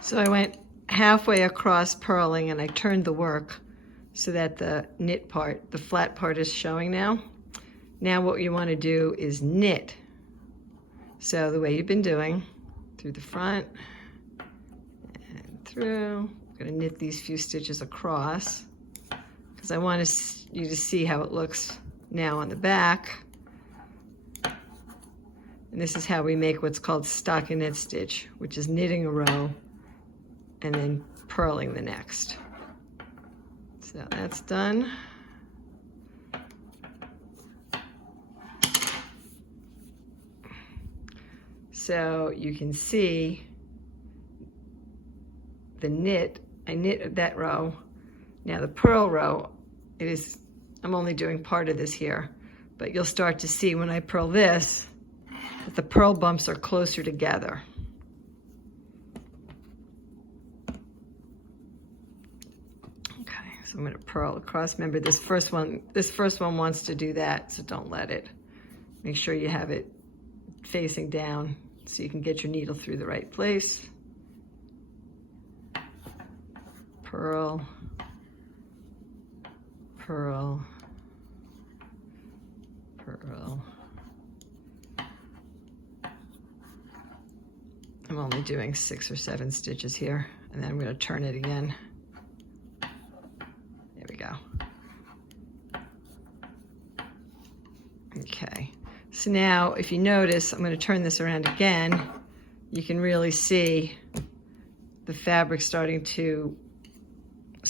So I went halfway across purling and I turned the work so that the knit part, the flat part, is showing now. Now what you want to do is knit. So the way you've been doing, through the front and through. I'm going to knit these few stitches across because I want you to see how it looks now on the back. And this is how we make what's called stockinette stitch, which is knitting a row and then purling the next. So that's done. So you can see the knit, I knit that row. Now the purl row, I'm only doing part of this here, but you'll start to see when I purl this, that the purl bumps are closer together. Okay, so I'm gonna purl across. Remember this first one wants to do that, so don't let it. Make sure you have it facing down so you can get your needle through the right place. Purl, purl, purl. I'm only doing 6 or 7 stitches here, and then I'm going to turn it again. There we go. Okay, so now if you notice, I'm going to turn this around again. You can really see the fabric starting to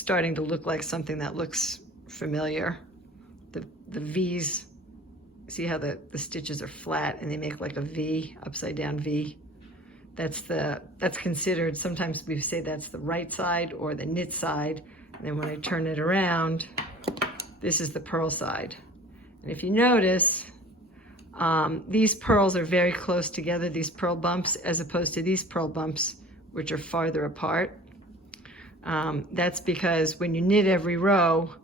look like something that looks familiar. The V's, see how the stitches are flat and they make like a V, upside down V. That's considered, sometimes we say that's the right side or the knit side. And then when I turn it around, this is the purl side. And if you notice, these purls are very close together, these purl bumps, as opposed to these purl bumps, which are farther apart. That's because when you knit every row,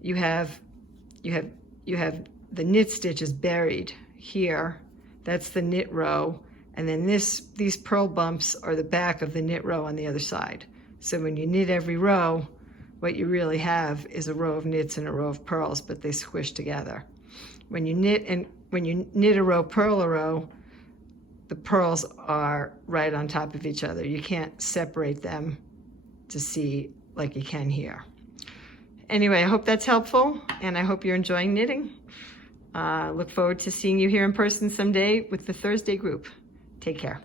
you have the knit stitches buried here. That's the knit row. And then these purl bumps are the back of the knit row on the other side. So when you knit every row, what you really have is a row of knits and a row of purls, but they squish together. When you knit a row, purl a row, the purls are right on top of each other. You can't separate them to see like you can here. Anyway, I hope that's helpful, and I hope you're enjoying knitting. Look forward to seeing you here in person someday with the Thursday group. Take care.